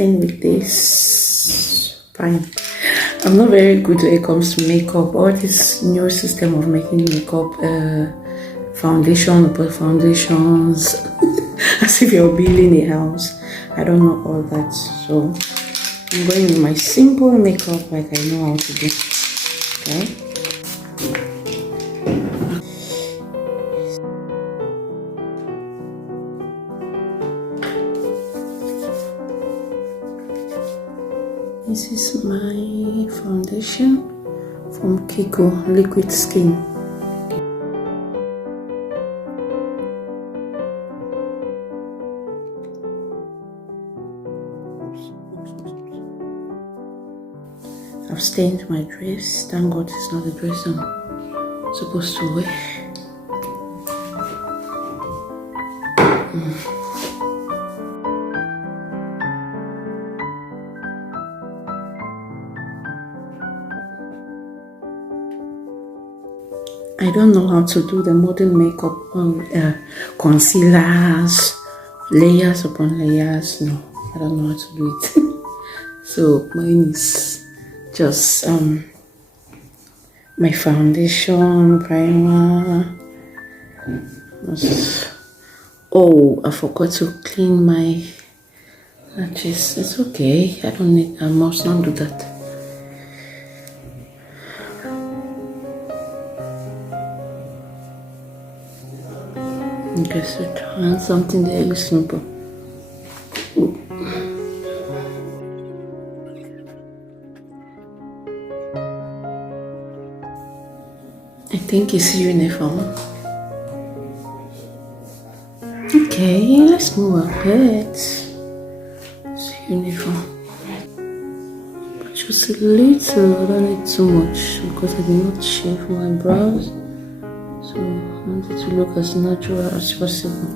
starting with this prime. I'm not very good when it comes to makeup. All this new system of making makeup, foundation upon foundations, as if you're building a house. I don't know all that, so I'm going with my simple makeup like I know how to do. Okay. This is my foundation from Kiko Liquid Skin. I've stained my dress. Thank God it's not the dress I'm supposed to wear. I don't know how to do the modern makeup on concealers, layers upon layers. No, I don't know how to do it. So mine is just my foundation, primer. Oh, I forgot to clean my lashes. It's okay. I must not do that. Okay, so try something very simple. I think it's uniform. Okay, let's move ahead. It's uniform. Just a little, I don't need too much because I did not shave my brows. So I want it to look as natural as possible.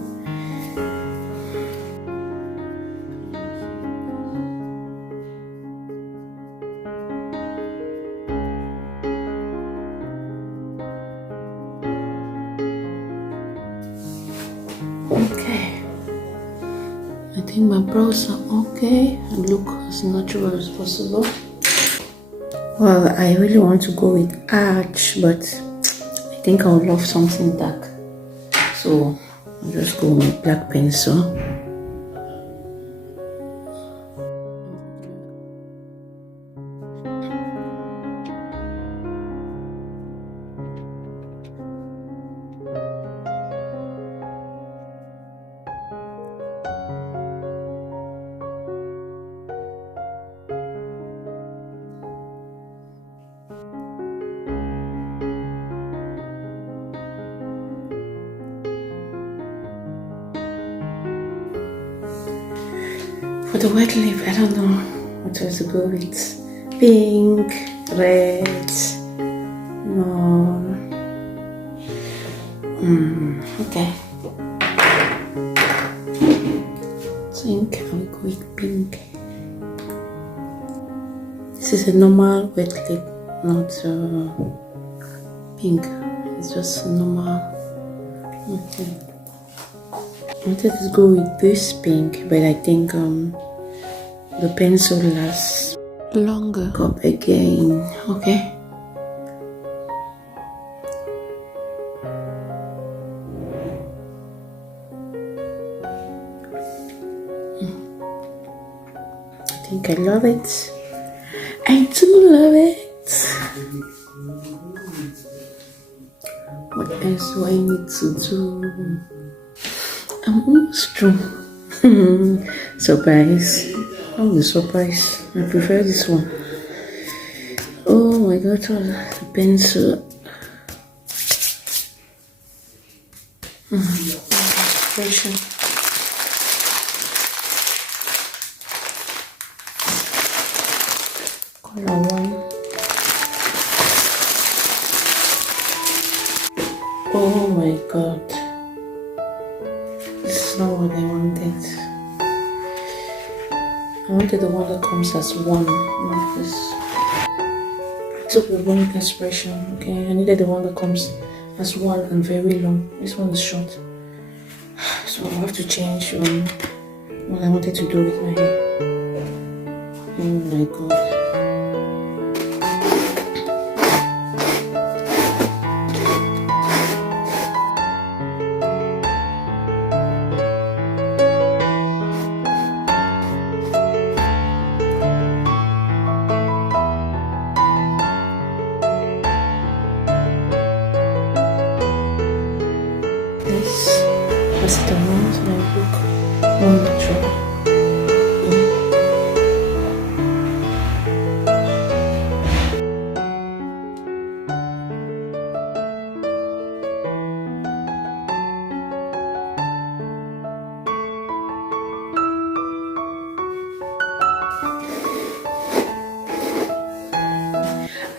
Okay, I think my brows are okay and look as natural as possible. Well, I really want to go with arch, but I think I would love something dark. So I'll just go with black pencil. For the wet lip, I don't know what else to go with. Pink, red, no. Okay. I think I will go with pink. This is a normal wet lip, not pink. It's just normal. Okay. I wanted to go with this pink, but I think the pencil lasts longer. Up again, okay. I think I love it. I do love it. What else do I need to do? I'm almost through. Surprise. I'm the surprise. I prefer this one. Oh my god, the pencil. Pressure. Color one. Oh my god. This is not what I wanted. I wanted the one that comes as one, not this. I took the wrong expression, okay? I needed the one that comes as one and very long. This one is short. So I have to change what I wanted to do with my hair. Oh my god. This was the ones that I look more natural.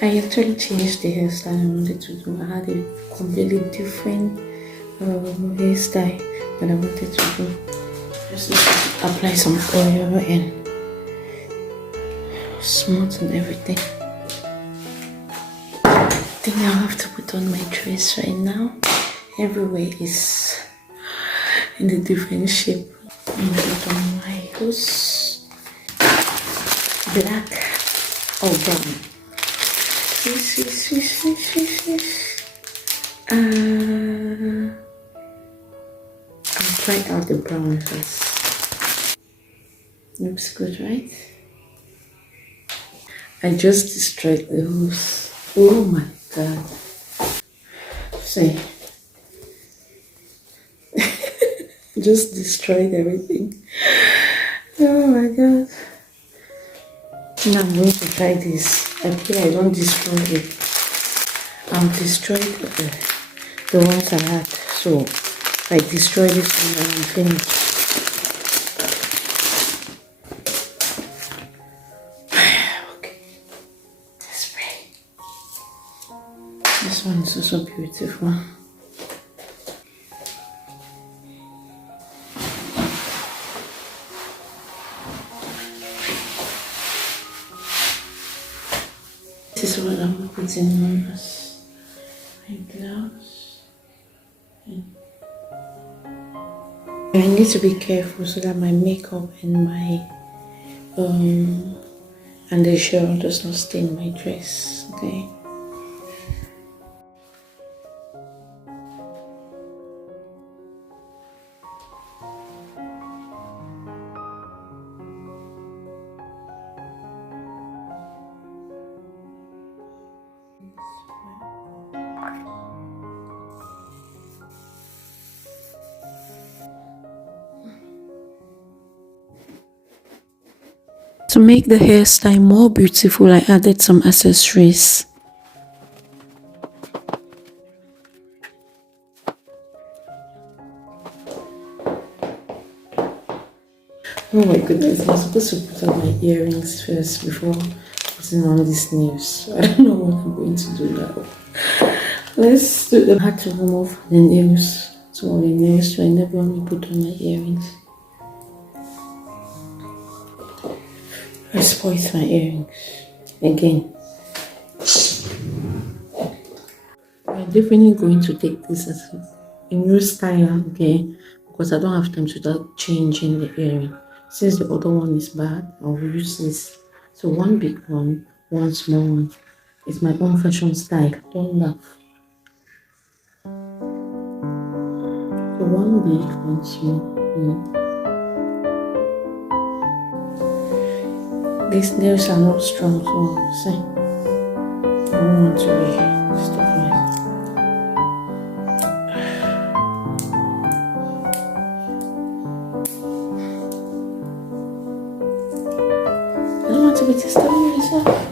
I actually changed the hairstyle I wanted to do. I had a completely different hairstyle that I wanted to do. Just need to apply some oil and smooth and everything. I think I'll have to put on my dress right now. Everywhere is in a different shape. I'm gonna put on my house black or brown. I'll try out the brown first. Looks good, right? I just destroyed the hose. Oh my god. See. Just destroyed everything. Oh my god. Now I'm going to try this. I pray I don't destroy it. I'll destroy the ones I had. So if I destroy this one, I'm finished. Okay. Spray. This one is also beautiful. This is what I'm putting on as my gloves. I need to be careful so that my makeup and my and the shell does not stain my dress. Okay. To make the hairstyle more beautiful, I added some accessories. Oh my goodness, I'm supposed to put on my earrings first before putting on this nails. I don't know what I'm going to do now. Let's do them. I had to remove the nails, some of the nails to enable me to put on my earrings. I spoiled my earrings again. I'm definitely going to take this as a new style, okay? Because I don't have time to start changing the earring. Since the other one is bad, I'll use this. So one big one, one small one. It's my own fashion style. Don't laugh. So one big, one small. These nails are not strong, so see, I don't want to be stuck with. I don't want to be disturbing myself.